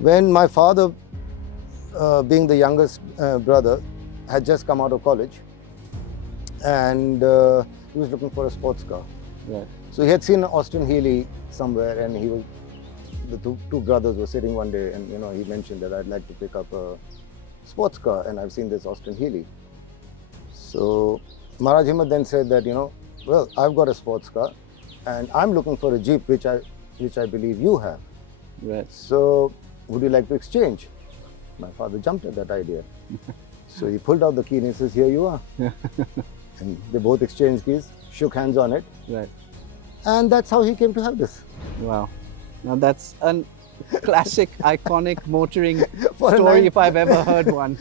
When my father, being the youngest brother, had just come out of college, and he was looking for a sports car. Right. So he had seen Austin Healey somewhere, and the two brothers were sitting one day, and he mentioned that I'd like to pick up a sports car, and I've seen this Austin Healey. So Maharaj Himmat then said that, well, I've got a sports car, and I'm looking for a Jeep which I believe you have. Right. So would you like to exchange? My father jumped at that idea. So he pulled out the key and he says, here you are. And they both exchanged keys, shook hands on it. Right. And that's how he came to have this. Wow. Now that's a classic, iconic motoring For a story nine- if I've ever heard one.